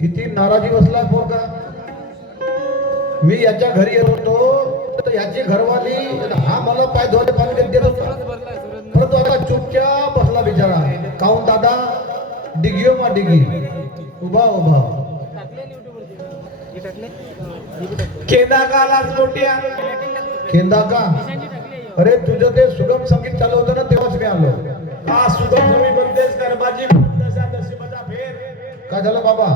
किती नाराजी बसला पोरगा. मी याच्या घरी येत होतो तर याची घरवाली हा मला पाय धुवायला पाणी देत होता, परंतु आता चुपचाप बसला बिचारा. काऊन दादा डिगियो मा डिगी उभा उभा केंदा का आलाच मोठ्या केंदा का. अरे तुझं ते सुगम संगीत चालू होतं ना तेव्हाच मी आलो. हा सुगम तुम्ही म्हणतेस गरबाजी नशिबाचा फेर. काय झालं बाबा.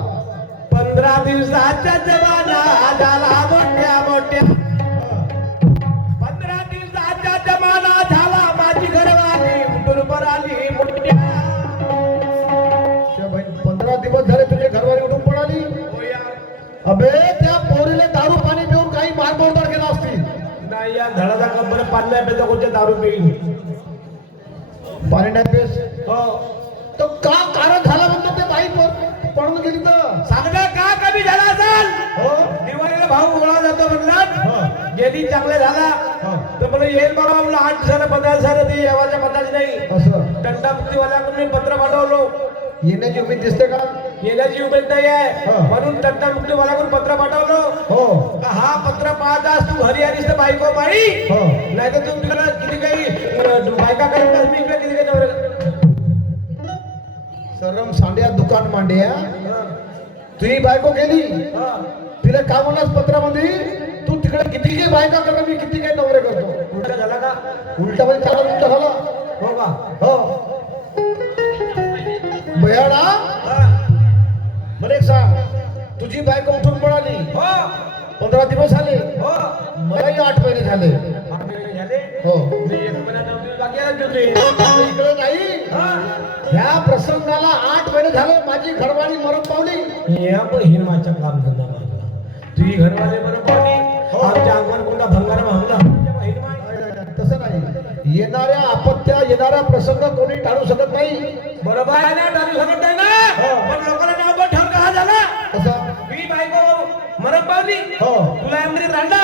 15 दिवसाचा जमाना झाला मोठ्या मोठ्या. 15 दिवसाचा जमाना झाला माझी घरवाली उठून पर आली मोठ्या. 15 दिवस झाले तुझे घरवाली उठून पडाली. अबे त्या पोरीला दारू पाणी पिऊन काही मारबोलदार गेला असतील. नाही या धडाचा कंबर पाडल्या पेचा कोणत्या दारू पिऊन पाणी नाही पेस. हो तो का कारण झाला म्हणतो ते बाई पडून गेली तर सांगणं का कमी झाला असाल. हो दिवाळीला भाऊ गोळा जातो म्हणलं गेली चांगले झाला हो. तर मला येईल बाबा म्हणलं 8 दिवसाला 15 दिवसाला ती येवाच्या पताची नाही. असं दंडामुक्तीवाल्याकडून मी पत्र पाठवलो. येण्याची उमेद दिसते का. येण्याची उमेद नाही आहे हा. म्हणून दंडामुक्तीवाल्याकडून पत्र पाठवलो. हो का हा पत्र पाहतास तू घरी आलीस तर बायको बाई हो नाही तर तू तिकडे किती काही बायका करत मी इकडे किती काही नवरे. सरम सांड्या दुकान मांड्या तुझी बायको गेली तिला काय म्हणलास पत्रामध्ये. तू तिकडे किती काही बायका करतो मी किती काही नवरे करतो. उलटा झाला का. उलटा म्हणजे चालत उलटा झाला. हो का. हो बयाडा हा. मला एक सांग तुझी बायको उठून पडाली. हो 15 दिवस झाले. हो मलाही 8 महिने झाले. 8 महिने झाले. हो मी 1 महिना 9 दिवस बाकी आहे तुझे. इकडे नाही. हा. ह्या प्रसंगाला 8 महिने झाले माझी घरवाली मरण पावली. या पण हिरमाच्या काम धंदा माझा. तुझी घरवाले बरं पाणी आमच्या अंगण कोणता भंगार हमला तसं नाही. येणाऱ्या आपत्त्या येणारा प्रसंग कोणी टाळू शकत नाही. बरोबर आहे ना. टाळू शकत नाही ना. पण लोकांना नाव पण ठर का झाला. कसं तुझी बायको मरण पावली. हो तुला अंदरी रांडा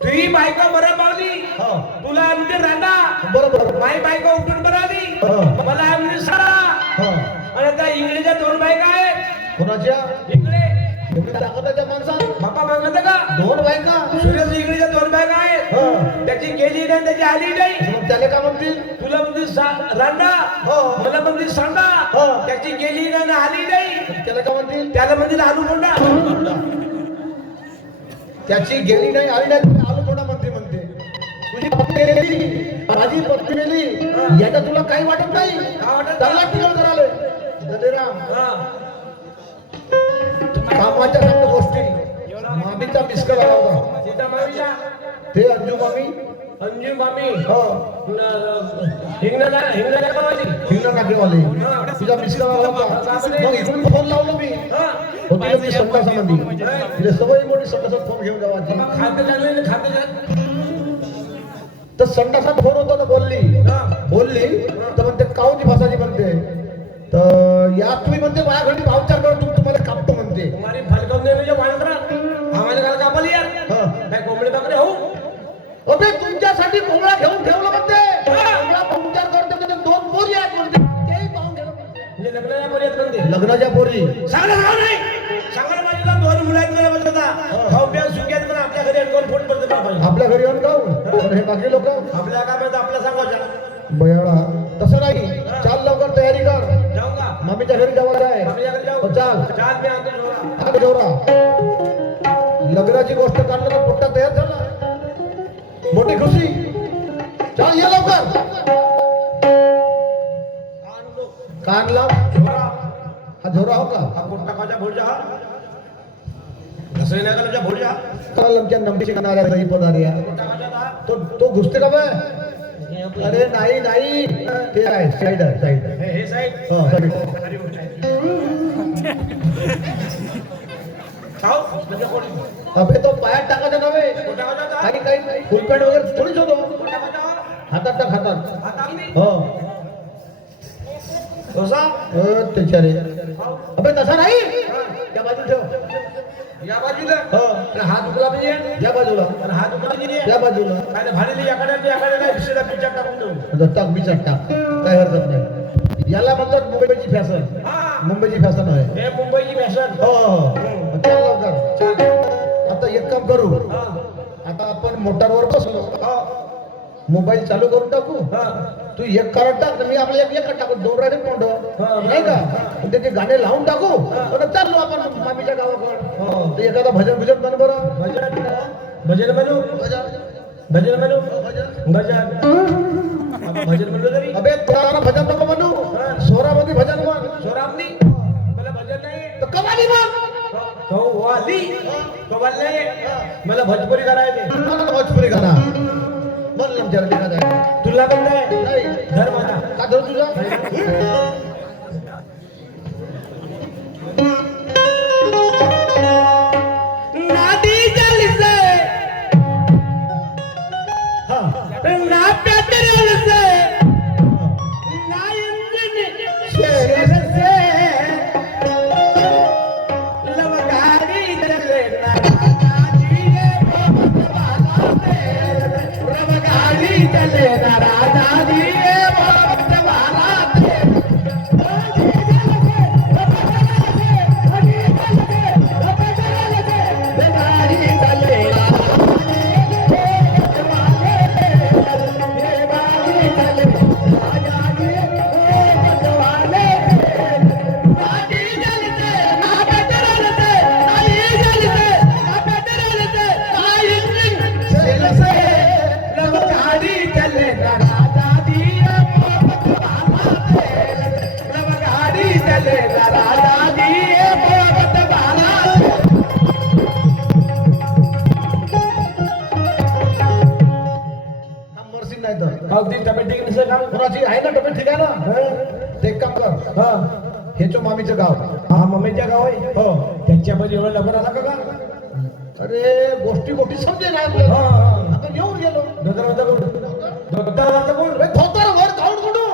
तुझी बायको मरण पावली. हो तुला अंदरी रांडा. बरोबर माई बायको उठून बरं आली. हो. मला अंदरी सारा. हो आणि त्या इंग्लिशच्या 2 बायका आहेत. कोणाच्या इकडे एवढी ताकद आहे त्या माणसात. बाप्पा मागत का 2 बायका. सूर्याच्या इंग्लिशच्या 2 बायका आहेत. हो त्याची गेली नाही त्याची आली नाही. मग त्याला काय म्हणतील. तुला म्हणते रांडा. हो. मला म्हणते सांडा. हो. त्याची गेली नाही आणि आली नाही. त्याला काय म्हणतील. त्याला म्हणते आलू कोंडा. त्याची गेली नाही आली नाही आलू मोठा म्हणते म्हणते. तुझी पत्नी गेली माझी पत्नी गेली याचा तुला काही वाटत नाही. काय वाटत. त्याला टिकल कराले गजेराम. हा. कामाच्या सर्व गोष्टी मामीचा मिसकळ आला होता. सीता मामीच्या ते अंजू मामी अंजू मामी हो हिंगणा कामाची. हिंगणा नागेवाले तुझा मिसकळ आला होता. मग इकडून फोन लावलो मी. हा. होती मी संडासामध्ये तिला सवय मोठी संडासात फोन घेऊन जावाची. खाते झाले खाते तर संडासात फोन होता तर बोलली तर म्हणते काऊची भाषाची म्हणते. तर या तुम्ही म्हणते माझ्या घरी भावचार करून तुम्हाला कापतो म्हणते. तुम्हारी फलकवणे म्हणजे वांद्रा आम्हाला काल कापली यार. हा. काय कोंबडी बकरे हो अबे तुमच्यासाठी कोंबडा घेऊन ठेवलं म्हणते कोंबडा पाहुणचार करते म्हणजे 2 पोरी आहेत म्हणते तेही पाहून गेलं म्हणते. म्हणजे लग्नाच्या पर्यंत म्हणते लग्नाच्या पोरी सांगा नाही सांगा माझ्या 2 मुलं आहेत मला म्हणतात खाऊ प्या सुक्यात पण आपल्या घरी एक 2 फोन करते पाहिजे आपल्या घरी येऊन गाऊ हे बाकी लोक आपल्या काय माहिती आपल्या सांगायचं बयाळा तसं नाही चाल लवकर तयारी कर जाऊ का मामीच्या घरी जावं आहे आम्ही घरी जाऊ हो, चाल चाल मी आणतो जोरा. हा जोरा लग्नाची गोष्ट काढलं तर पोट्टा तयार झाला मोठी खुशी चाल ये लवकर आणतो. कान लाव जोरा. हा झोरा हो का हा पोट टाकायचा भोजा कसं नाही करायचा भोजा काल आमच्या नंबीची करणाऱ्या दही पदार्या टाकायचा हा. तो घुसते का बाय अरे नाही नाही ते आहे साईड आहे साईड हे साईड हो साईड खरी गोष्ट आहे. खाऊ म्हणजे कोणी अबे तो पायात टाकायचा नव्हे पोट टाकायचा हा. काही काही फुलपॅट वगैरे थोडीच होतो पोट टाकायचा हा. हातात टाक हातात हा टाकली हो कसा त्याच्या रे खाऊ. अबे तसा नाही त्या बाजूला ठेव या बाजूला हो आणि हात उकला म्हणजे या बाजूला आणि हात उकला म्हणजे त्या बाजूला काय नाही, भाडीला याकडे नाही दुसऱ्या पिक्चर टाकून देऊ आता टाक बिचार टाक काय हरकत नाही याला म्हणतात मुंबईची फॅशन हा मुंबईची फॅशन आहे हे मुंबईची फॅशन हो हो चल लवकर आता एक काम करू हा आता आपण मोटारवर बसलो हा मोबाईल चालू करून टाकू हा तू एक करंट टाक मी आपलं एक टाकू 2 राहिले पोंड हा. नाही का आणि त्याचे गाणे लावून टाकू आणि चाललो आपण मामीच्या गावाकडे हो. ते एखादा भजन भजन बन बरं भजन भजन म्हणू भजन म्हणू भजन आता भजन म्हणलं तरी अबे तुला भजन नको म्हणू स्वरामध्ये भजन म्हण सोरामनी मला भजन नाही तर कवाली म्हण कव्वाली कव्वाली नाही मला भजपुरी करायचे मला भोजपुरी गाणा म्हणलं आमच्या एखादा तुला पण नाही नाही धर माझा का धरू तुझा नादी जलसे हा ना पेट्रोल से ना इंजन शेर से लव गाड़ी चले ना राजा जी ये मोहब्बत वाला तेरे लव गाड़ी चले ना राजा जी ये मोहब्बत वाला मर्सी नाही तर अगदी तब्येत नसेल का कोणाची आहे ना टोपी ठीक आहे ना ते एक काम कर हा हे जो मामीचं गाव हा मम्मीच्या गाव आहे हो त्यांच्यामध्ये एवढं लवकर आला का अरे गोष्टी गोष्टी समजे नाही आपल्याला हा, हा. आपण येऊन गेलो धोतर धोतर वर जाऊन कुठू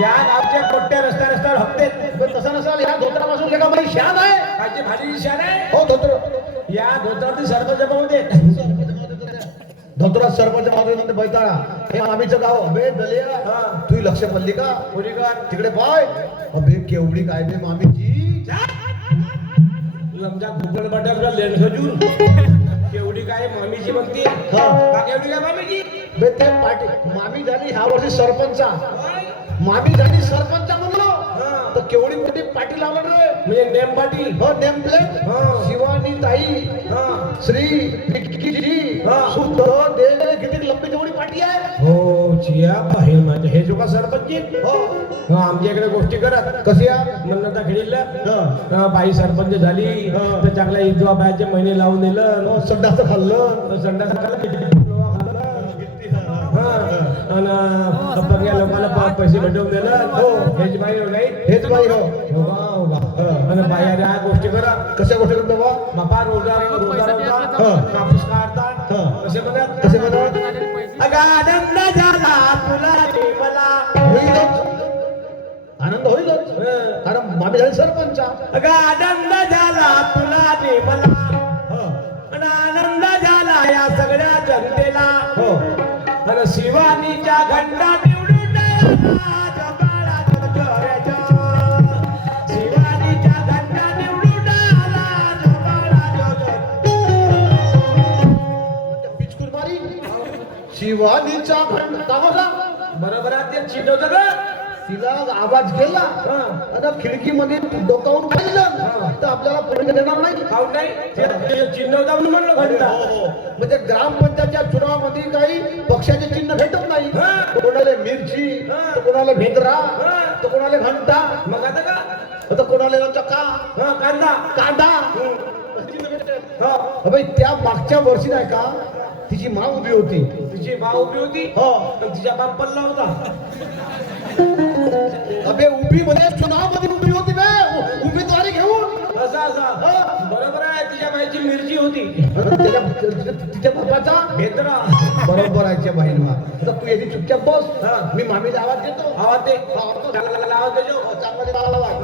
या गावच्या कोट्या रस्त्यावर हप्ते तसा नसाल या धोतरापासून लेखा माझी शान आहे कायची भाजी शान आहे हो धोतर या धोतरावरती सरपंच पाहू दे धोतरात सरपंच माधवी बैताळा हे आम्हीचं गाव अबे दलिया हा. तू लक्ष पडली का पुरी कर तिकडे पाय अबे केवढी काय बे मामीची आमच्या गुगल बटाला लेन्स सजून केवढी काय मामीची म्हणते हा. का केवढी काय मामीची बे ते पाटी मामी झाली ह्या वर्षी सरपंचा मामी झाली सरपंचा म्हणलो तर केवढी मोठी पाटी लावलं रे म्हणजे नेम पाटी हो नेम प्लेट हा. शिवानी ताई हा श्री विक्कीजी हा. सुद्ध दे किती लंबी तेवढी पाटी आहे हो चिया आहे माझे हे जो का सरपंच हो हा आमच्या इकडे गोष्टी करत कशी या म्हणता खेळीला हा. बाई सरपंच झाली हा. तर चांगल्या इजवा बायाचे महिने लावून दिलं हो, संडाचं खाल्लं संडास बघ्या लोकांना पैसे भेटवून दिलं हो. हेच बाई नाही हेच बाई हो आणि बाया ह्या गोष्टी करा कशा गोष्टी करतो बा बापा रोजगार हा. कापूस काढतात हा. कसे म्हणत कसे म्हणत अगं आनंद झाला तुला रे मला होईलच आनंद होईलच कारण मामी झाली सरपंचा अगं आनंद झाला तुला रे मला हा. आणि या सगळ्या जनतेला हो आणि शिवानीच्या घंटा निवडून द्या बाळाच्या चोऱ्याच्या. शिवानीच्या घंटा निवडून द्या बाळाच्या पिचकुर मारी शिवानीचा घंटा होता. बरोबर आहे ते चिडवतं का तिला आवाज गेला आता खिडकीमध्ये डोकावून पाहिलं तर आपल्याला पुढे देणार नाही. खाऊ नाही चिन्हवता म्हणून म्हणलं घंटा. म्हणजे ग्रामपंचायतच्या चुनावामध्ये काही पक्षाचे चिन्ह भेटत नाही. कोणाला मिरची तर कोणाला भेदरा तर कोणाला घंटा मग आता का आता कोणाला चक्का कांदा कांदा. हो अबे त्या मागच्या वर्षी नाही का तिची मा उभी होती. तिची माँ उभी होती हो पण तिच्या बाप पल्ला होता. अबे उभी म्हणजे चुनावामध्ये उभी होती बे उमेदवारी घेऊन. असा असा बरोबर आहे तिच्या बाईची मिरची होती तिच्या बापाचा भेद्रा. बरोबर आहे त्या बहीण मा. आता तू येते चुपचाप बस. मी मामीला आवाज देतो. आवाज दे आवाज देतो चांगला दे मला आवाज.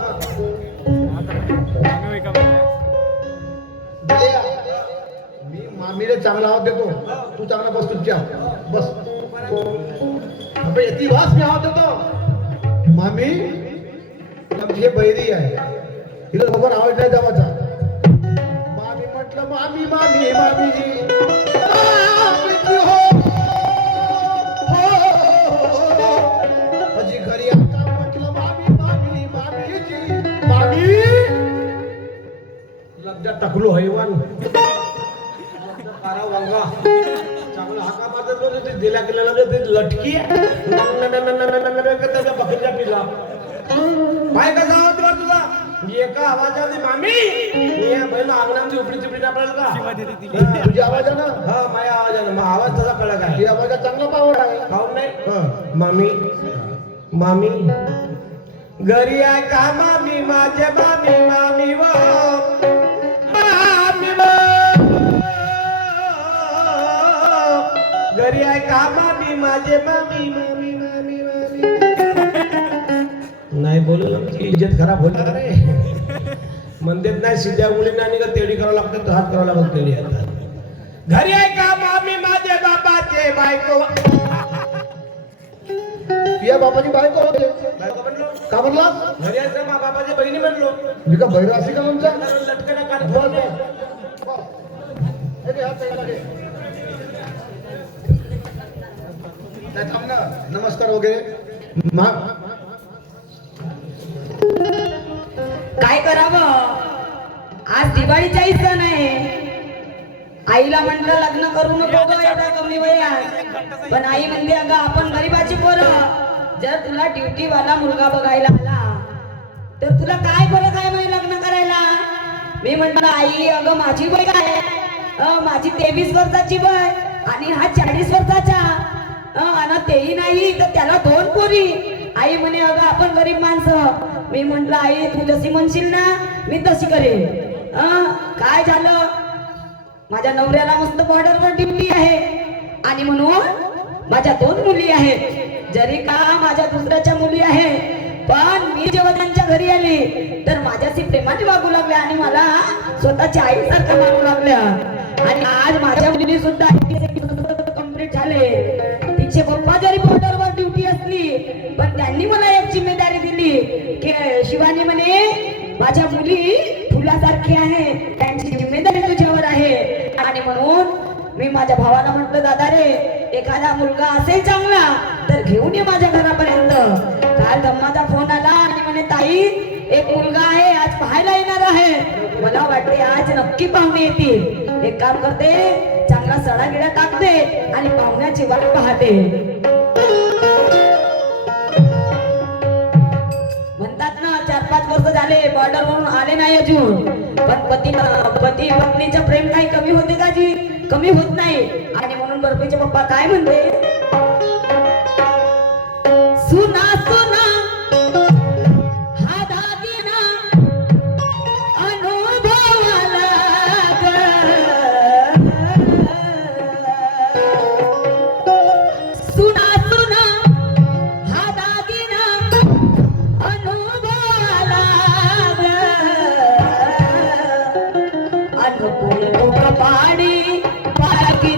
दिल्या. मी मामीला चांगला आवाज देतो. तू चांगला बस चुपचाप बस. अबे येते वास मी आवाज देतो. मामी आमची हे बहिरी आहे. हिला बरोबर आवाज नाही द्यावाचा. मामी म्हटलं मामी मामी मामीजी मामीजी हो माझी घरी आता म्हटलं मामी मामी मामीजी मामी लग्नात टाकलो हैवान वांगा चांगला हाका मारत होते ते दिल्या केलेला ते लटकी त्याच्या बकरीच्या पिला पाय कसा आवाज वर तुझा एका आवाजाने मामी या बहिण अंगणामध्ये उपडी तिपडी टाकला का तुझी आवाज आहे ना. हा माझ्या आवाजाने मग आवाज तसा कळला काय ही आवाजात चांगला पावर आहे. खाऊन नाही मामी मामी घरी आहे का मामी माझे मामी मामी व मामी व घरी आहे का मामी माझे मामी मामी मामी मामी नाही बोलू आमची इज्जत खराब होणार रे. म्हणतात नाही सिद्ध्या मुलींना आणि का तेडी करावं लागतं तर हात करावं लागत तेडी आता. घरी आहे का मामी माझे बाबाचे बायको या बाबाची बायको होते. बायको म्हणलो का म्हणला घरी आहे का बाबाच्या बहिणी म्हणलो मी का बैरासी का तुमचा लटकन कान फोडले. थांब ना. नमस्कार वगैरे काय करावं आज दिवाळीचाही सण आहे. आईला म्हटलं लग्न करू नको गं एवढ्या कमी वयात पण आई म्हणते अगं आपण गरीबाची पोरं जर तुला ड्युटी वाला मुलगा बघायला आला तर तुला काय बरं काय म्हणे लग्न करायला. मी म्हटलं आई अगं माझी वय काय माझी 23 वर्षाची वय आणि हा 40 वर्षाचा आणि तेही नाही तर त्याला 2 पोरी. आई म्हणे अगं आपण गरीब माणसं. मी म्हंटल आई तू जशी म्हणशील ना मी तशी करेन. काय झालं माझ्या नवऱ्याला मस्त बॉर्डरवर ड्युटी आहे आणि म्हणून माझ्या 2 मुली आहेत. जरी का माझ्या दुसऱ्याच्या मुली आहेत पण मी जेव्हा त्यांच्या घरी आली तर माझ्याशी प्रेमाने वागू लागल्या आणि मला स्वतःच्या आईसारखं मानू लागल्या. आणि आज माझ्या मुली सुद्धा कंप्लीट झाले. तिचे पप्पा जरी बॉर्डरवर ड्युटी असली पण त्यांनी मला एक जिम्मेदारी दिली की शिवानी म्हणे माझ्या मुली फुलासारखी आहे त्यांची जिम्मेदारी तुझ्यावर आहे. आणि म्हणून मी माझ्या भावाला म्हटलं दादा रे एखादा मुलगा असेल चांगला तर घेऊन ये माझ्या घरापर्यंत. काल धम्माचा फोन आला आणि म्हणे ताई एक मुलगा आहे आज पाहायला येणार आहे. मला वाटते आज नक्की पाहुणे येतील. एक काम करते चांगला सडा गिडा टाकते आणि पाहुण्याची वाट पाहते. म्हणतात ना 4-5 वर्ष झाले बॉर्डर वरून आले नाही अजून पण पती पत्नीचं प्रेम काही कमी होते का जी कमी होत नाही. आणि म्हणून बर्फीचे पप्पा काय म्हणते सुना सुना हा दागिना अनुभवाला सुना सुना हा दागिना अनुभवाला अनुकूल पाडी पाकी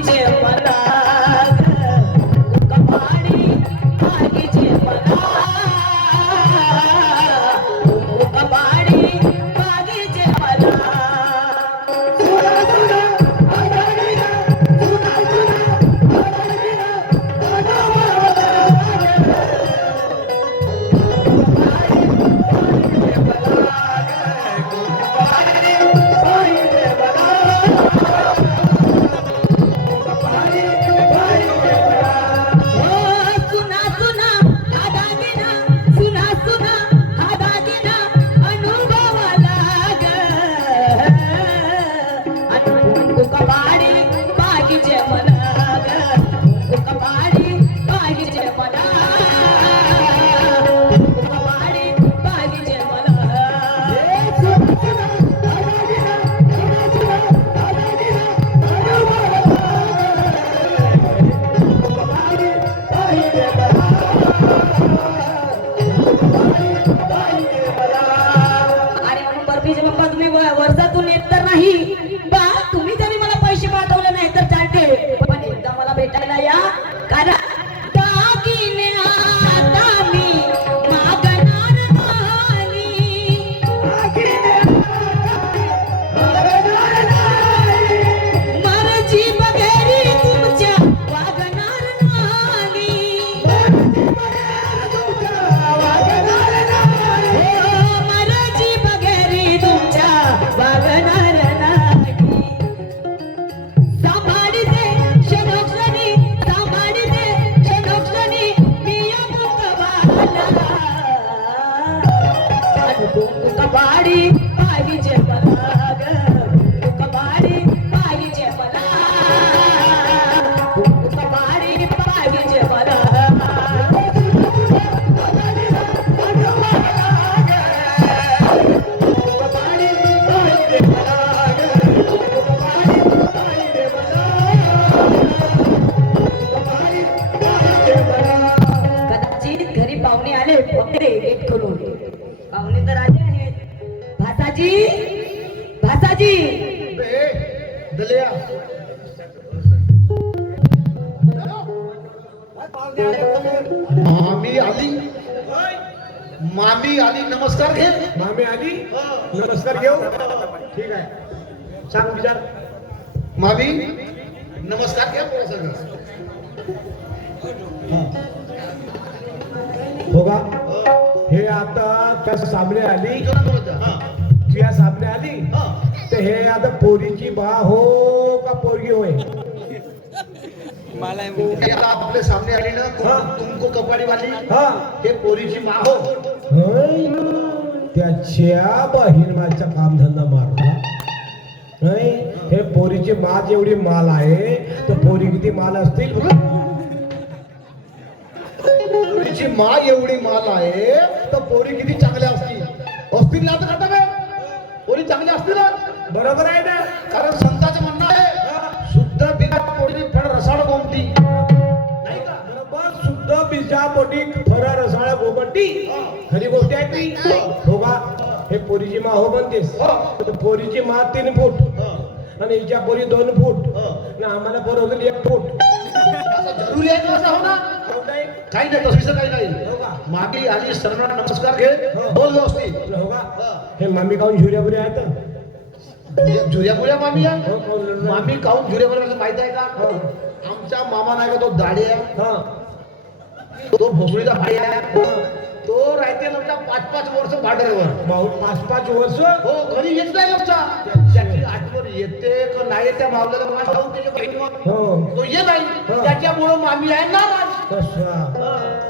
मामी आली. मामी आली, नमस्कार घे. मामी आली नमस्कार घेऊ. ठीक आहे, सांग विचार. मामी नमस्कार घ्या पोरा सगळं. हो का? हे आता त्या सामने आली, तुझ्या सामने आली तर हे आता पोरीची बा हो का पोरगी होय? आता आपल्या सामने आली ना, तुमको कपाडी वाली हा, हे पोरीची मा हो. होय. त्याच्या बहिणीचा कामधंदा मारला नाही. हे पोरीची माल एवढी माल आहे तर पोरी किती माल असतील? पोरीची मा एवढी माल आहे तर पोरी किती चांगल्या असतील. असतील ना आता का पोरी चांगल्या असतील ना? बरोबर आहे ना? कारण संतांचं म्हणणं आहे, शुद्ध बिना पोरी फळ रसाळ गोमटी. नाही का? बरोबर. शुद्ध बीजा पोटी फरा रसाळ गोबटी. खरी गोष्ट आहे ती. हो का? हे पोरीची मा हो म्हणतेस तर पोरीची मा 3 फूट आणि हिच्या पोरी 2 फूट आणि आम्हाला पोर होतील 1 फूट. असं जरुरी आहे का? असं हो ना? काही नाही, तसं काही नाही. मागे आली, सर्वांना नमस्कार घे, बोल व्यवस्थित. हो का? हे मामी काऊन झुऱ्या बुऱ्या आहेत? झुऱ्यापुऱ्या मामी आहे. हो, कोण? मामी काऊन झुऱ्यापुऱ्या माहित आहे का? आमचा मामा नाही का तो दाढी आहे, हा, तो भोसडीचा भाई आहे. तो राहते आमच्या 5-5 वर्ष भाड्यावर. भाऊ 5-5 वर्ष. हो, घरी येत नाही आमचा. त्याची आठवण येते का नाही त्या मावल्याला मला जाऊन त्याच्या बहिणीवर. हो, तो येत नाही, त्याच्यामुळं मामी आहे नाराज. तसा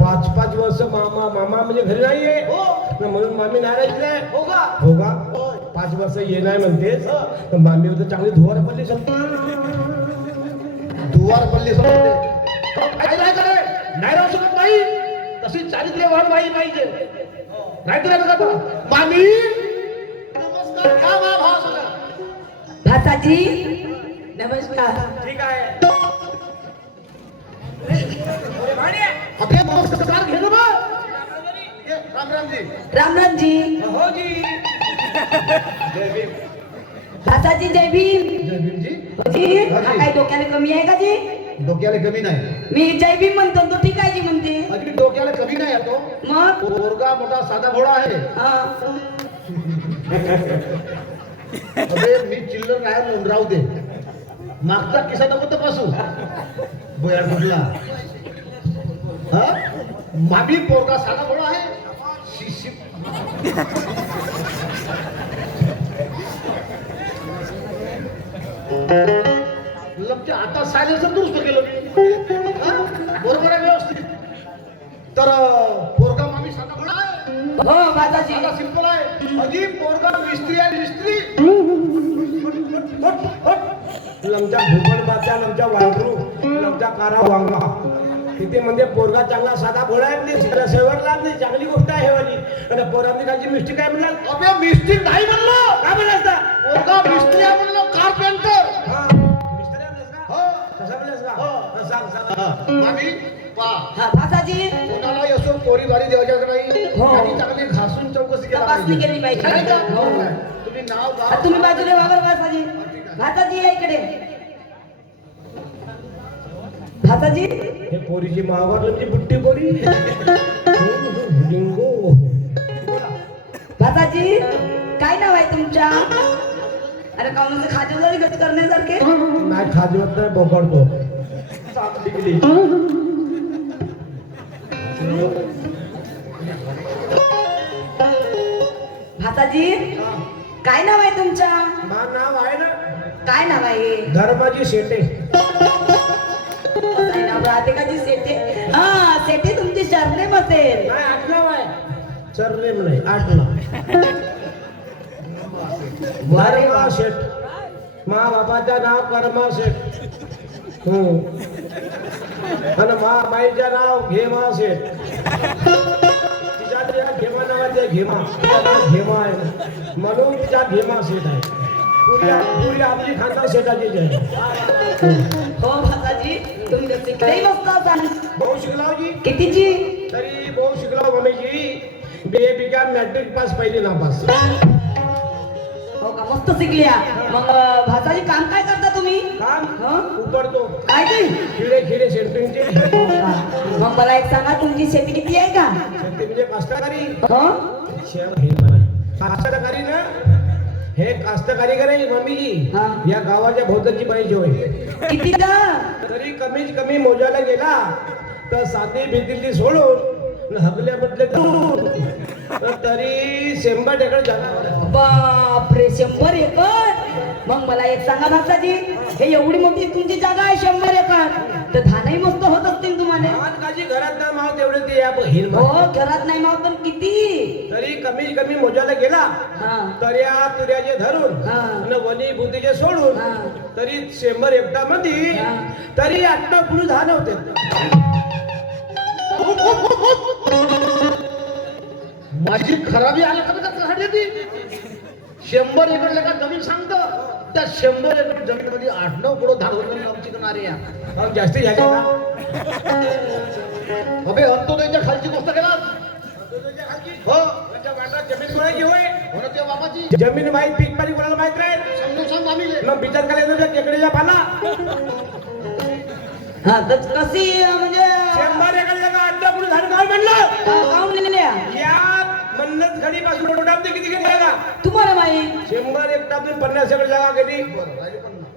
5-5 वर्ष मामा मामा म्हणजे घरी नाहीये. हो. म्हणून मामी नाराज नाही. हो का? हो का? 5 वर्ष ये नाही म्हणतेस तर मामी तर चांगली धुवार पडली समजा. दुवार पल्ली समजते. काय नाही करे, नाही राहू शकत नाही. तशी चारित्र्यवान बाई पाहिजे. नाही तर का मामी नमस्कार घ्या बा भाव सगळं. भाताजी नमस्कार. ठीक आहे. आपले नमस्कार घे ना बा. ये, रामरामजी. रामरामजी. हो जी. भाताजी जय भीम. जय भीमजी. जी हा काय डोक्याला कमी आहे का जी? डोक्याला कमी नाही. मी जय भीम म्हणतो तो ठीक आहे जी म्हणते. अगदी डोक्याला कमी नाही आहे तो. मग पोरगा मोठा साधा भोळा आहे. हा. अरे मी चिल्लर नाही म्हणून राहू दे. मागचा किस्सा नको तपासू. बोया कुठला? हा? मामी पोरगा साधा भोळा आहे. शिशी लमच्या आता सायलेन्सर दुरुस्त केलं मी. हा? बरोबर आहे व्यवस्थित. तर पोरगा मामी साधा भोळा आहे. हो भाताजी. साधा सिंपल आहे. अजी पोरगा मिस्त्री आहे, मिस्त्री. लमच्या भूपणबाच्या लमच्या वांगरू लमच्या कारा वांगा तिथे म्हणजे पोरगा चांगला साधा भोळा आहे. सेवरला नाही चांगली गोष्ट आहे वाली. आणि पोरांनी खालची मिस्टी काय म्हणला? अबे मिस्त्री नाही म्हणलो. काय म्हणायचा? पोरगा मिस्त्री आहे म्हणलो, कारपेंटर. हा, मिस्त्री आहेस का? हो. तसा म्हणलास का? हो. हा, सांग. मामी पा हा भाताजी कोणाला यसो पोरी गाडी द्यायच्या का नाही. हो. गाडी चांगली घासून चौकशी केला तपासणी केली पाहिजे. नाही का? हो. तुम्ही नाव हा, गाव तुम्ही बाजूला वावर भाताजी. भाताजी या इकडे. भाताजी हे पोरीची मावावर लमची बुट्टी पोरी. लिंगो. भाताजी काय नाव आहे तुमच्या? अरे कामाचं खाजं जरी गट करण्यासारखे. नाही खाजवत नाही बोकडतो. टिकली. भाताजी काय नाव आहे तुमच्या? मा नाव आहे ना काय नाव आहे? धर्माजी शेटे. काय नाव राहते का जी सेठे? हा सेठे तुमची सरनेम असेल. नाही आठला आहे. सरनेम नाही आठला. कर्मा शेठ. मा बाबाचं नाव कर्मा शेठ. आणि मा माईचं नाव घेमा शेठ. तिच्या घेमा नावाचे घेमा. घेमा आहे म्हणून तिच्या घेमा शेठ आहे. पुरी आपली खानदार शेठाचीच आहे. हो भाताजी तुम्ही तर शिकलेही मस्त असाल. भाऊ शिकलावजी कितीची? तरी भाऊ शिकलाव मम्मीजी. BA BCom मॅट्रिक पास पहिली नापास. हो का मस्त शिकल्या मग भाताजी काम काय करता तुम्ही काम हं? उपडतो काय ते खिडे खिडे शेडपिंगचे हो का? मग मला एक सांगा तुमची शेती किती आहे का शेती म्हणजे कास्तकारी हं? कास्तकारी ना हे कास्तकारी का नाही मम्मीजी हा. या गावाच्या भोवतालची पाहिजे होय किती का तरी कमीत कमी मोजायला गेला तर साधी भीतीची सोडून हगल्या म्हटले तर तरी 100 एकर जागा बापरे 100 एकर मग मला एक सांगा भाताजी हे एवढी मोठी तुमची जागा आहे 100 एकर तर धानही मस्त होत असतील तुम्हाला काजी घरात ना माव तेवढे ते या बहीण हो घरात नाही माव पण किती तरी कमीत कमी मोजायला गेला हा तर्या तुऱ्याचे धरून हा. न वनी बुंदीचे सोडून हा. तरी 100 एकटामध्ये हा. तरी 8 पुढे धान होते माझी खराबी आली का कशासाठी ती 100 एकर लेखा जमीन सांगतो त्या 100 एकर जमीनमध्ये 8-9 पुढं धाड होतं आमची करणारी मग जास्ती झाले का अबे अंतोदयच्या खालची गोष्ट केला हो त्याच्या वाटात जमीन कोणाची होय हो ना त्या बाबाची जमीन माहित पीक पाणी कोणाला माहित नाही समजून सांग आम्ही मग विचार करायचा टेकडीच्या पाला हा तर कशी म्हणजे 100 एकर जागा 8 पुढे धान काय म्हणलं काऊन लिहिल्या या मन्नत घडी पासून रोडामध्ये किती घेतला का तुम्हाला माहित 100 एकटातून 50 एकर जागा गेली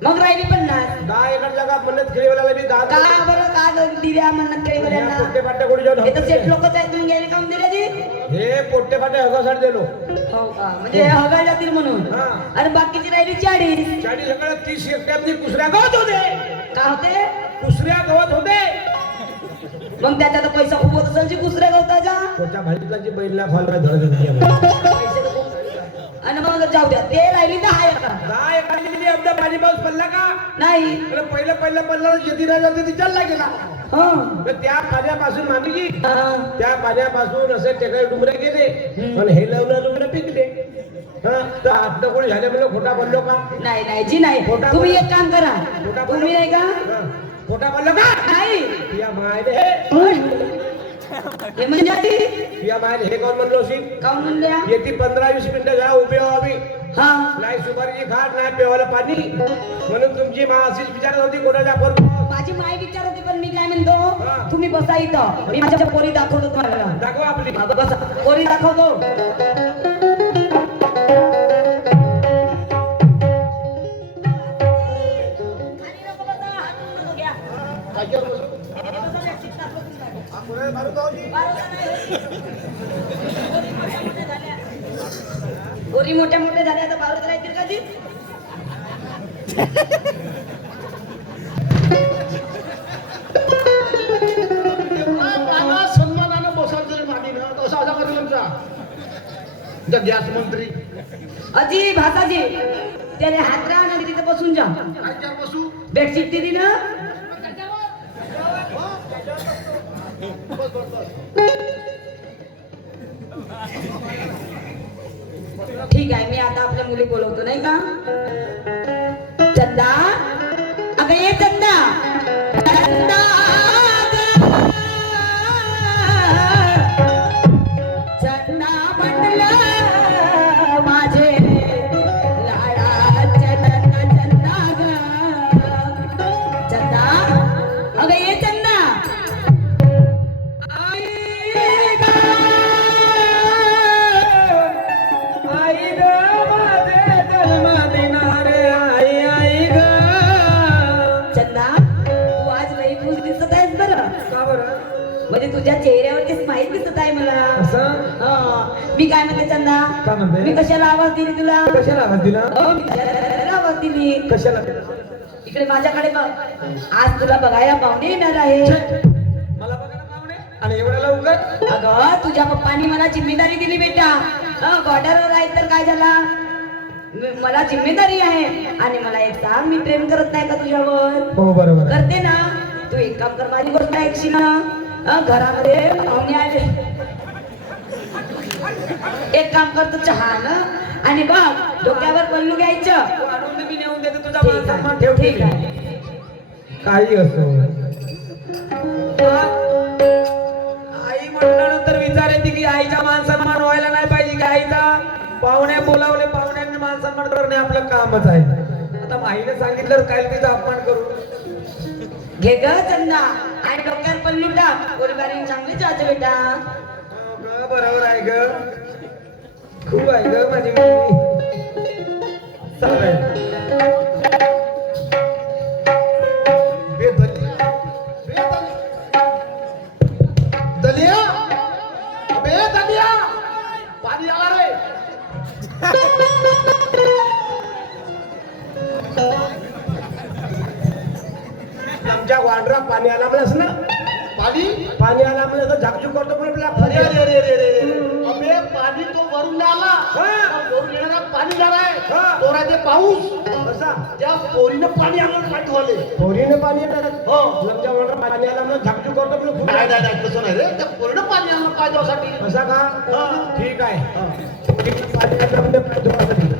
मग राहिली 50 10 एकर जागा मन्नत खेळीवाला बी 10 का बरं का दिव्या म्हणत काही या पोट्टे पाट्या कोणी जाऊन हे तर सेठ लोकच आहेत तुम्ही गेले काम दिले जी हे पोट्टे पाट्टे हगासाठी दिलो हो का म्हणजे हे हगाय जातील म्हणून हा. आणि बाकीची राहिली 40 चाळीस एकर 30 एकट्यातली कुसऱ्या गावात होते का होते कुसऱ्या गावात होते मग त्याच्यात पैसा खूप होत असेल जी दुसऱ्या गवताच्या त्याच्या भाजीची बैलला फॉल धरत होती पैसे तर खूप. आणि मग जाऊ द्या ते राहिली 10 एकर 10 एकर आमचा पाणी पाऊस पडला का नाही अरे पहिलं पडला शेती नाही जाते ती चालला गेला हो तर त्या पाण्यापासून मामीजी हा. त्या पाण्यापासून असे टेकडे डुंगरे गेले पण हे लवणं डुंगरे पिकले हा तर आत्ता कोणी झाले म्हणलं खोटा बोललो का नाही नाही जी नाही खोटा तुम्ही बोल- एक काम करा खोटा बोल- तुम्ही नाही का हा. खोटा बोललो का नाही या मायने हे म्हणजे आधी या मायने हे कोण म्हणलो सी काऊन म्हणल्या येते 15-20 मिनिटं जा उभे आहो आम्ही हा नाही सुपारीची खाट नाही पेवाला पाणी म्हणून तुमची मा अशीच विचारत होती कोणाच्या पोर माझी माय विचार होती पण मी काय म्हणतो हा. तुम्ही बसा इथं मी माझ्या पोरी दाखवतो तुम्हाला दाखवा आपली बसा पोरी दाखवतो काय केलं बरं? पोरी मोठ्या मोठ्या झाल्या तर बारूद राहतील कधी बाबा सन्मानानं बसाल तरी मागे ना असा असा करेल आमचा गॅस मंत्री अजी भासाजी त्याने हात राहा आणि तिथे बसून जा काय त्या बसू बेडशीट दिली ना बस बस बस ठीक आहे मी आता आपल्या मुली बोलवतो नाही का चंदा अगं ये चंदा चंदा चंदा म्हटलं माझे लाडाचे चंदा ग चंदा अगं ये चंदा आई ग माझे जन्म देणारे आई ग चंदा तू आज लई खुश दिसत आहेस बरं का बरं म्हणजे तुझ्या चेहऱ्यावरती स्माईल दिसत आहे मला असं हा. मी काय म्हणते चंदा काय म्हणते? मी कशाला आवाज दिली तुला कशाला आवाज दिला हो, मी कशाला आवाज दिली कशाला इकडे माझ्याकडे बघ आज तुला बघायला पाहुणे येणार आहे मला बघायला पाहुणे आणि एवढ्या लवकर अगं तुझ्या पप्पांनी मला जिम्मेदारी दिली बेटा बॉर्डरवर आहे तर काय झाला मला जिम्मेदारी आहे आणि मला एक सांग मी प्रेम करत नाही का तुझ्यावर हो बरोबर करते ना तू एक काम कर माझी गोष्ट ऐकशील ना घरामध्ये पाहुणे आले एक काम करतो चहा ना आणि बघ डोक्यावर पल्लू घ्यायचं आणून मी नेऊन देतो तुझा ठीक मान आहे, ठेव ठीक आहे काही असो आई म्हटल्यानंतर विचार येते की आईचा मान सन्मान व्हायला नाही पाहिजे की आईचा पाहुणे बोलावले पाहुण्यांनी मान सन्मान अपमान करणे आपलं कामच आहे. आता माईने सांगितलं काय तिचा अपमान करू. घे ग चंदा आणि डोक्यावर पण लुटा गोरबारी चांगली जाते बेटा. हो ग, बरोबर आहे ग. खूप आहे ग माझी मम्मी. चालेल. दलिया बे दलिया पाणी आला रे. आमच्या वांडरा पाणी आला म्हणस ना. पाणी आला म्हणजे असं झाकझूक करतो पण आपला अरे अरे अरे अरे अरे अबे पाणी तो वरून आला. हा. वरून येणारा पाणी झालाय. हा. तो राहते पाऊस. कसा त्या पोरीनं पाणी आणलं पाणी धुवाले. पोरीने पाणी येतात. हो. आमच्या वांडरा पाणी आला म्हणजे झाकझूक करतो पण खूप नाही नाही नाही तसं नाही रे. त्या पोरीनं पाणी आणलं पाय धुवासाठी. कसा का. हा. ठीक आहे. पोरीनं पाणी आलं म्हणजे पाय धुवासाठी.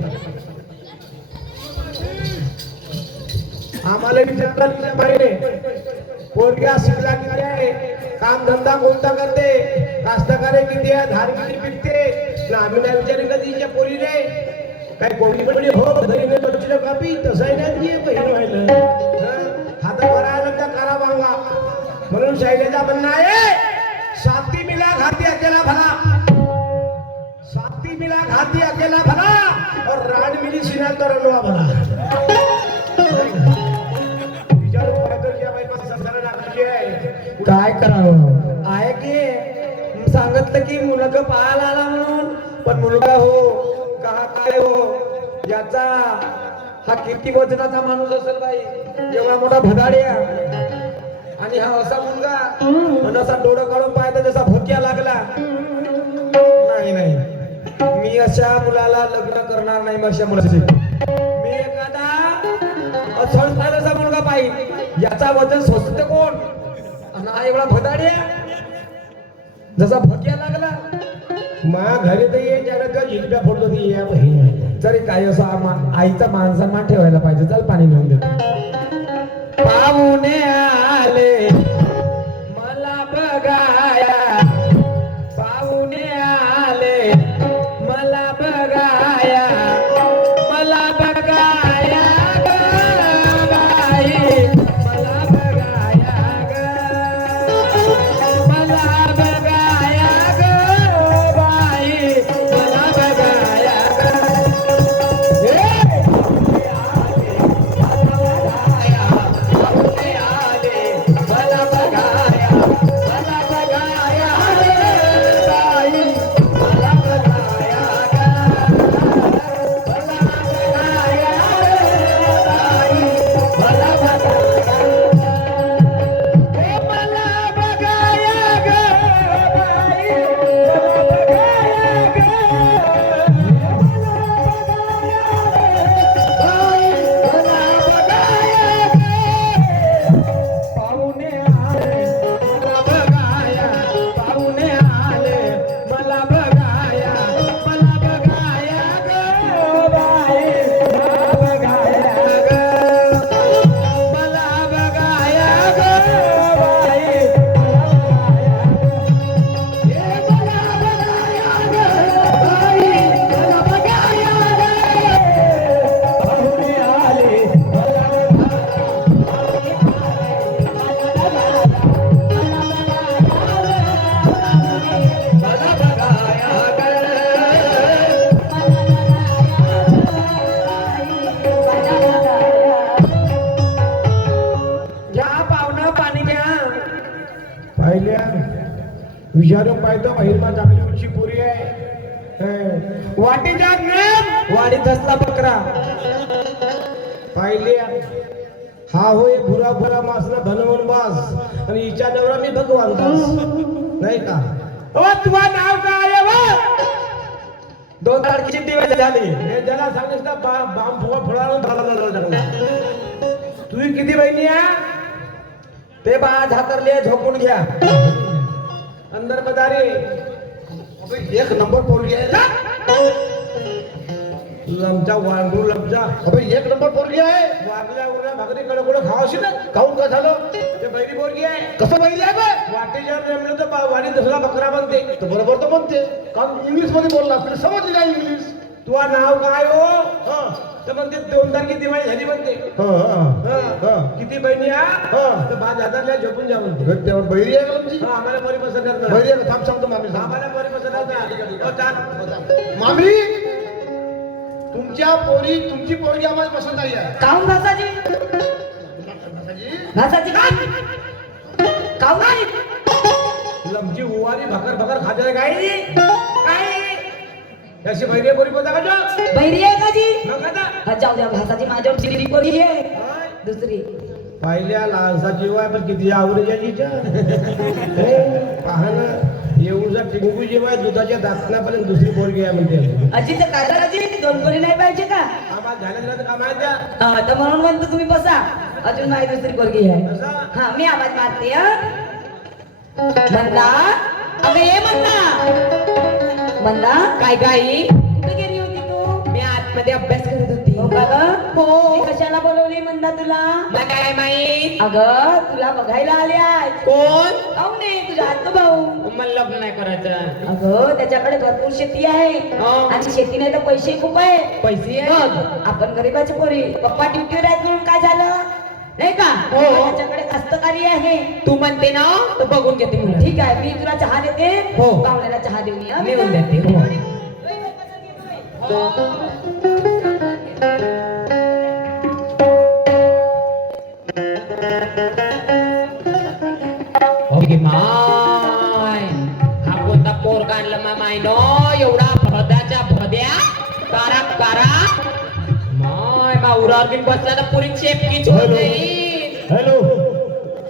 आम्हाला विचारतात तुझ्या बाईने पोरग्या शिकला किती आहे, काम धंदा कोणता करते, कास्तकारे किती आहे, धार किती पिकते. ना आम्ही नाही विचारले कधी तिच्या पोरीने काय कोणी म्हणजे हो घरीने बसलं कापी तसंही नाही बहीण व्हायलं. हात भरायला त्या करा बांगा म्हणून शैलेचा म्हणणं आहे साती मिला घाती अकेला भला. साती मिला घाती अकेला भला और राड मिली सीना तरलवा भला. काय करावं आहे की सांगितलं की मुलगा पाहायला आला म्हणून, पण मुलगा हो का काय हो याचा हा किती वजनाचा माणूस असेल बाई. एवढा मोठा भदाड्या आणि हा असा मुलगा पण असा डोळं काढून पाहिजे जसा भोक्या लागला. नाही नाही मी अशा मुलाला लग्न करणार नाही. मग अशा मुलाची मी एखादा असं असा मुलगा पाहिजे याचा वजन स्वस्त कोण आणि हा एवढा भदाड्या जसा भक्या लागला. मा घरी तर ये जगात जिलब्या फोडतो ती या बहीण. तरी काय असं आईचा माणसा मान ठेवायला पाहिजे. चल पाणी घेऊन देतो. पाहुणे आले मला बघाया, पाहुणे आले मला बघाया, मला बघाया ग बाई, मला बघाया ग, मला बघाया ग बाई, मला बघाया ग. पाहुणे आले मला बघाया, मला बघाया ग बाई, मला बघाया ग, मला बघाया ग बाई, मला बघाया ग, मला बघाया ग बाई, मला बघाया ग. पाहुणे आले मला बघाया, पाहुणे आले मला बघाया, मला बघाया ग बाई, मला बघाया ग, मला बघाया ग बाई, हे मला बघाया ग बाई, मला बघाया ग. पाहुणे आले मला घ्या पाहुणं पाणी घ्या. पाहिल्या विचारून पाहतो बहीण मा चांगली उंची पुरी आहे. वाटीच्या ज्ञान वाडीत असला बकरा पाहिल्या हा होय भुरा भुरा मासला धनवन बास आणि हिच्या नवरा मी भगवान दास नाही का. ओ तुझा नाव काय आहे व? 2 तारखेची दिवस झाली. हे ज्याला सांगितलं ना बाम फुगा फुडाला तुम्ही किती बहिणी आहे? ते बा झाकरले झोपून घ्या. अंदर बदारे अबे एक नंबर पोरगी आहे रे. लमचा वांडू लमचा अबे एक नंबर पोरगी आहे. वागल्या उरल्या भाकरी कडकडे खावाशी ना. काहून काय झालं? ते बैरी पोरगी आहे. कसं पाहिजे आहे बे? वाटेच्या नेमलं तर वाडी दसरा बकरा बनते. तर बरोबर तर म्हणते कारण इंग्लिश मध्ये बोलला आपल्याला समजली नाही इंग्लिश. तुझं नाव काय हो हा. तर म्हणते 2 तारखे दिवाळी झाली म्हणते हा, हा, हा. हा. किती बहिणी हा. तर 5,000 झोपून जा म्हणते त्यावर बहिरी आहे का तुमची? हा, आम्हाला बरी पसंत आहे ना. बहिरी आहे का? थांब सांगतो मामी सांग. आम्हाला बरी पसंत आहे ना. हो, चाल. मामी तुमच्या पोरी तुमची पोरगी आम्हाला पसंत नाही आहे. काऊन घासाची घासाची काऊन नाही लमची उवारी भाकर भाकर खाते काय काय अशी बहिणी बरी पसंत आहे का बहिरी आहे का जी मग आता हा, जाऊ द्या घासाची माझ्यावर चिरी पोरगी आहे हाय. दुसरी पहिल्या लहानसाची वय पण किती आवडीची पाहणं एवढा टिंगू जेव्हा दुधाच्या दाखण्यापर्यंत दुसरी पोरगी आहे म्हणते अजीचं काय करायची 2 पोरी नाही पाहिजे का आम्हाला झालं तर कामायच्या हा, तर म्हणून म्हणतो तुम्ही बसा अजून माझी दुसरी पोरगी आहे कसा हा मी आवाज मारते हा म्हणला अगं ये म्हणला म्हणला काय गाई कुठे गेली होती तू मी आतमध्ये अभ्यास करत होती हो का गं? हो. मी कशाला बोलवली म्हणला तुला मला काय माहित अगं तुला बघायला आले आज कोण काहून नाही तुझा आत्ता भाऊ मला लग्न नाही करायचं अगं त्याच्याकडे भरपूर शेती आहे हो. आणि शेती नाही तर पैसे खूप आहे पैसे आहे? बघ, आपण गरीबाची पोरी पप्पा ड्युटीवर आहेत म्हणून काय झालं नाही का हो. त्याच्याकडे कास्तकारी आहे तू म्हणते ना तर बघून घेते मुलं ठीक आहे मी तुला चहा देते हो. पाहुण्याला चहा देऊन ये, हा, नेऊन बेटा? देते हो. ओके माय हा कोणता पोर काढला माय नो एवढा भद्याच्या भद्या कारा कारा माय उरावर घेऊन बसला तर पुरी चेपकीच होत जाईल. हॅलो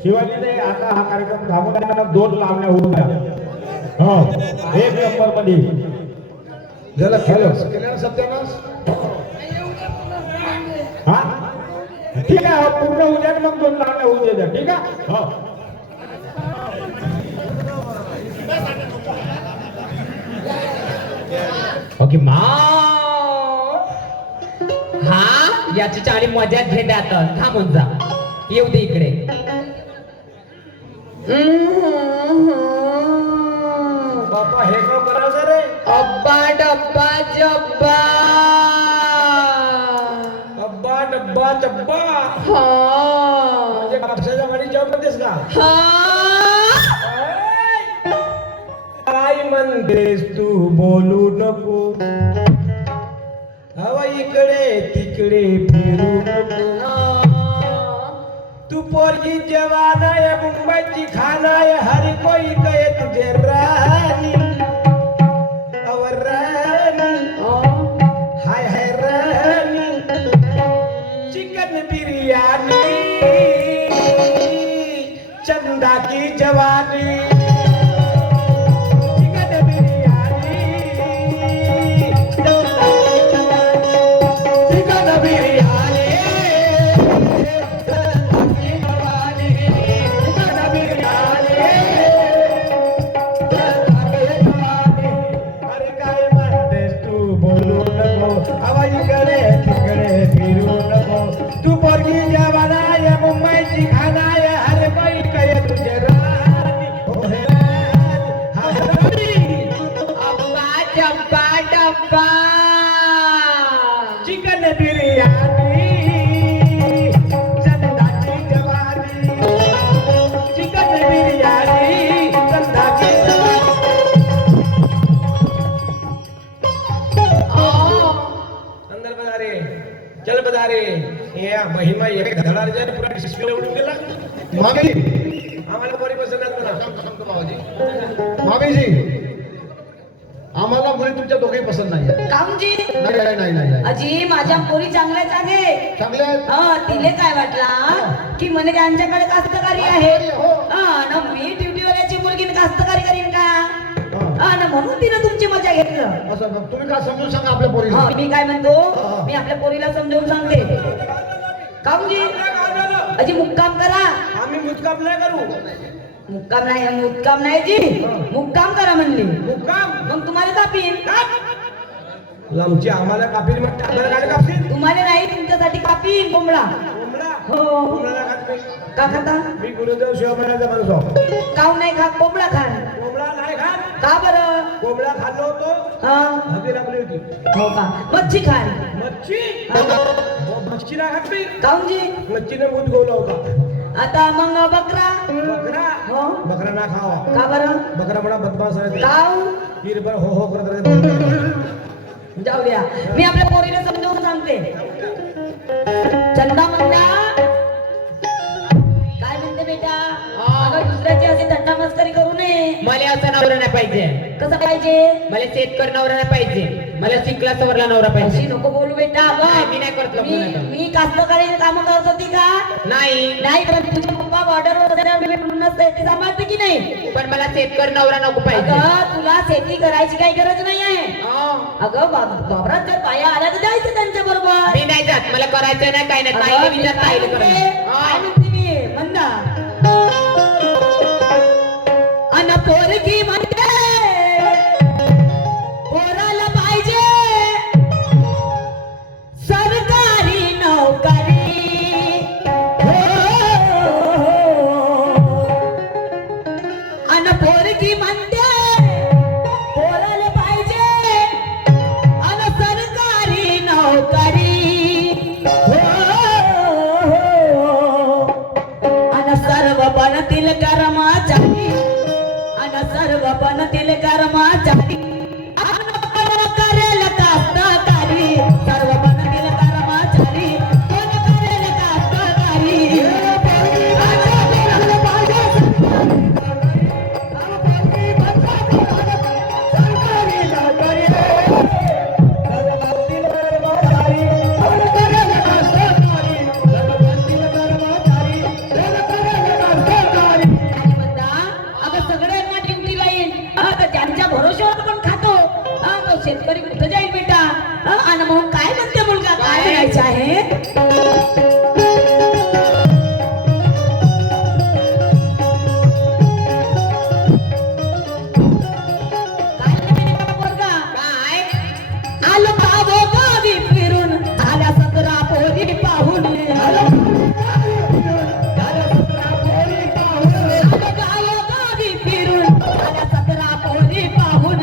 शिवाजीने आता हा कार्यक्रम थांबवताना 2 लावण्या होऊन द्या हा 1 नंबर मध्ये ज्याला केलं केल्यानं सत्यानाश. हा ठीक आहे पूर्ण होऊ द्या मग 2 लावण्या होऊन द्या ठीक आहे हो ओके मा हा याची चाळी मजाच घेत आता थांबून जा येऊ दे इकडे बापा हे काय करायचं रे अब्बा डब्बा जब्बा अब्बा डब्बा चब्बा हा म्हणजे कापसाच्या गाडी जेवण म्हणतेस का हा काय म्हणतेस तू बोलू नको हवा इकडे तिकडे फिरू नको तू पोरगी जवान आहे मुंबईची खाना आहे हर कोई कहे तुझे रानी अवर रानी हाय हाय रानी चिकन बिरयानी चंदा की जवानी चिकन बिरयानी चिकन बिरयानी अरे काय म्हणतेस तू बोलू नको आवाज इकडे तिकडे फिरू नको तू पोरगी जवान आहे मुंबईची खाना आहे हर कोई कहे तुझे रानी हो हे रानी, हा रानी. अब्बा डब्बा डब्बा चिकन बिरयानी चंदाची जवानी चिकन बिरयानी चंदाची जवानी अंदर पधारे चल पधारे या महिमा एक धडार जाय पुरा शिस्पीला उडून गेला मामी आम्हाला पोरी पसंत आहेत म्हणा सांगतो बाबाजी. मामीजी आम्हाला मुली तुमच्या दोघेही पसंत नाही आहे. काऊनजी नाही नाही नाही नाही नाही. अजी माझ्या पोरी चांगल्याच आहे चांगले आहेत. हा तिले काय वाटला की म्हणे त्यांच्याकडे कास्तकारी आहे हो. हा ना मी ड्युटीवाल्याची मुलगी कास्तकारी करीन का हा. हा ना म्हणून तिनं तुमची मजा घेतलं असं मग तुम्ही काय समजून सांगा आपल्या पोरीला. हा, मी काय म्हणतो हा. मी आपल्या पोरीला समजावून सांगते काऊनजी अजी मुक्काम करा आम्ही मुतकाम नाही करू मुक्काम नाही जी मुक्काम करा म्हणली मुक्काम मग तुम्हाला कापीन लांबची आम्हाला कापील म्हणते आम्हाला काय कापतील तुम्हाला नाही तुमच्यासाठी कापीन कोंबडा कोंबडा हो कोंबडा खात नाही. का खाता मी गुरुदेव शिवमहाराजा माणूस आहो. काऊ नाही खा कोंबडा खान कोंबडा कोंबडा नाही खात. का बरं? कोंबडा खाल्लो होतो, हा हवी लागली होती. हो का? मच्छी खाल. मच्छी मच्छी नाही खात मी. काऊन जी? मच्छीने मूत गोवला होता. आता मग बकरा. बकरा हो बकरा ना खावा. का बरं? बकरा बडा बदमाश आहे. काऊ हिरभर हो हो करत राहते. जाऊ द्या, मी आपल्या पोरीला समजावून सांगते. चंदा म्हणला काय म्हणते बेटा? अगं दुसऱ्याची अशी थट्टा मस्करी करू नये. मला असा नवरा नाही पाहिजे. कसं पाहिजे? मला शेतकरी नवरा नाही पाहिजे. मला शिकला सवरला नवरा अशी पाहिजे. नको बोलू बेटा. नाही, मी नाही करत लग्न आता. मी कास्तकारी काम करत होती का? नाही, नाही, पण तुझे पप्पा बॉर्डरवर असल्यावर मी म्हणूनच ते सांभाळते की नाही? पण मला शेतकरी नवरा नको पाहिजे. अगं तुला शेती करायची काही गरज नाही आहे. हा. अगं बाबरात जर बाया आल्या तर जायचं त्यांच्या बरोबर. मी नाही जात. मला करायचं नाही, काही नाही. ताईला विचार, ताईला करायचं. काय म्हणते मी मंदा? अन पोरगी म्हणते पोराला पाहिजे सरकारी नोकरी. अन पोरगी म्हणते पोराला पाहिजे अन सरकारी नोकरी. अन सर्व बनतील कर्मचारी. अन सर्व बनतील कर्मचारी. अन कोण करेल कास्तकारी. सर्व बनतील कर्मचारी. कोण करेल कास्तकारी. आणि म्हणता, अगं सगळ्यांना ड्युटीला येईल. तर ज्यांच्या भरोश्यावर आपण खातो तो शेतकरी कुठं जाईल बेटा? आणि मग काय म्हणते मुलगा? काय म्हणायचं आहे? काय म्हणे बाबा पोरगा? काय? आलं बाबो गावी फिरून झाल्या 17 पोरी पाहून. आलं गाव गावी फिरून झाल्या 17 पोरी पाहून.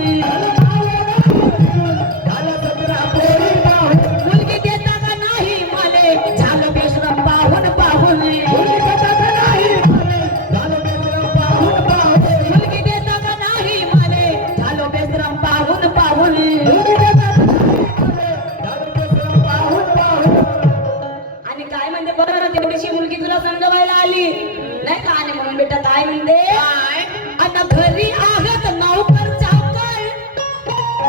मुलगी देता का नाही मले झालं बेशरम पाहून पाहून. मुलगी देता का नाही मले झालं बेशरम पाहून पाहून. आणि काय म्हणते बरं, तेवढीशी मुलगी तुला समजवायला आली नाही का? आणि म्हणून बेटा काय म्हणते? काय? आता घरी आहेत नौकर चाकर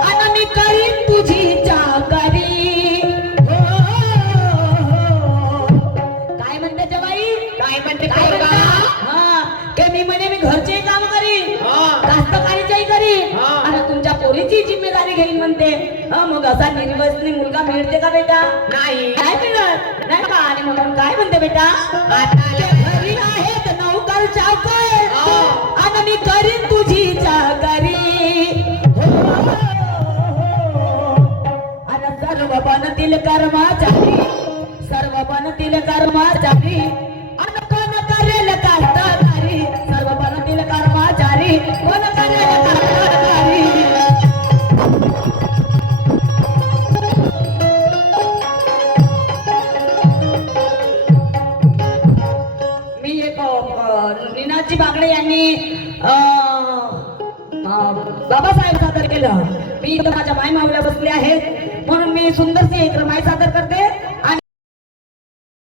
आणि मी करीन तुझी चाकरी. काय म्हणते ते बाई? काय म्हणते काय पोरगा? म्हणते? हा, ते मी म्हणे मी घरचे काम करीन, हा. कास्तकारीच्याही करीन हा. आणि तुमच्या पोरीची जिम्मेदारी घेईन म्हणते. मग असा निर्वसनी मुलगा मिळते का बेटा? नाही. काय मिळत नाही का? आणि म्हणून काय म्हणते बेटा? आता ते घरी आहेत नौकर चाकर हा. आणि मी करीन तुझी चाकरी. आणि सर्व बनतील कर्मचारी. सर्व बनतील कर्मचारी. आणि कोण करेल कास्तकारी. सर्व बनतील कर्मचारी. कोण करेल कास्तकारी. मी एक नीनाजी बागडे यांनी बाबासाहेब सादर केलं. मी इथं माझ्या माय मावल्या बसले आहेत म्हणून मी सुंदरशी एक रमाई सादर करते आणि